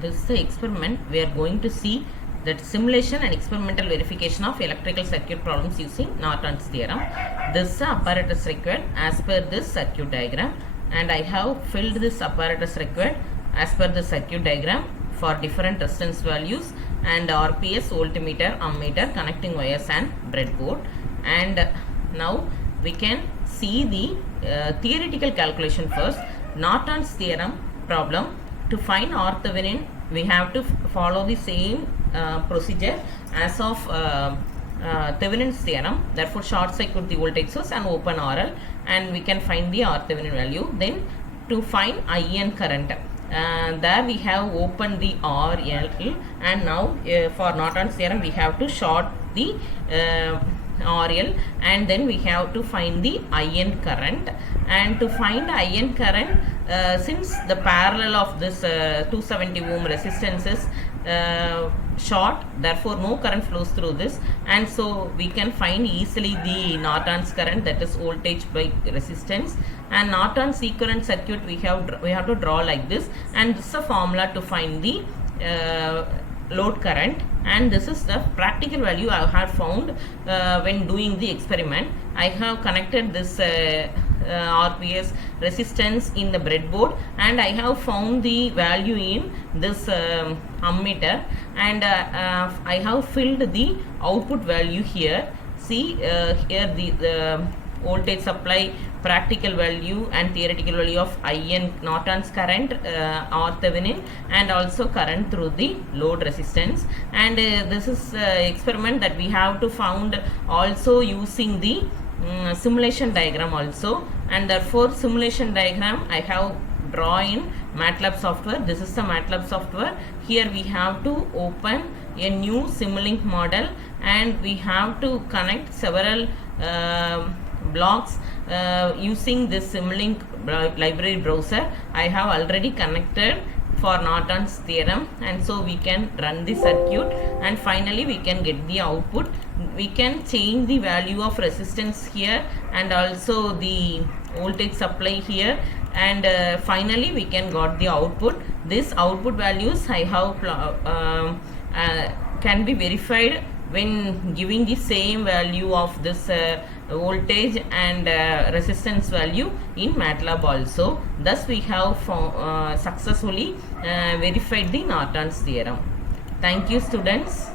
This is the experiment. We are going to see that simulation and experimental verification of electrical circuit problems using Norton's theorem. This is the apparatus required as per this circuit diagram, and I have filled this apparatus required as per the circuit diagram for different resistance values and RPS, voltmeter, ammeter, connecting wires and breadboard. And now we can see the theoretical calculation first. Norton's theorem problem. To find orthogonal, we have to follow the same procedure as of Thevenin's theorem. Therefore, short circuit the voltage source and open RL, and we can find the orthogonal value. Then to find IN current, there we have opened the RL, and now for Norton's theorem we have to short the RL, and then we have to find the IN current. And to find IN current, since the parallel of this 270 ohm resistance is short, therefore no current flows through this, and so we can find easily the Norton's current, that is voltage by resistance. And Norton's equivalent circuit we have to draw like this, and this is a formula to find the load current, and this is the practical value I have found when doing the experiment. I have connected this RPS resistance in the breadboard, and I have found the value in this ammeter, and I have filled the output value here. See here the voltage supply, practical value and theoretical value of IN, Norton's current, orthogonal, and also current through the load resistance. And this is experiment that we have to found also using the simulation diagram also, and therefore simulation diagram I have draw in MATLAB software. This is the MATLAB software. Here we have to open a new Simulink model, and we have to connect several blocks using this Simulink library browser. I have already connected for Norton's theorem, and so we can run the circuit, and finally we can get the output. We can change the value of resistance here and also the voltage supply here, and finally we can got the output. This output values I have can be verified when giving the same value of this voltage and resistance value in MATLAB also. Thus we have successfully verified the Norton's theorem. Thank you, students.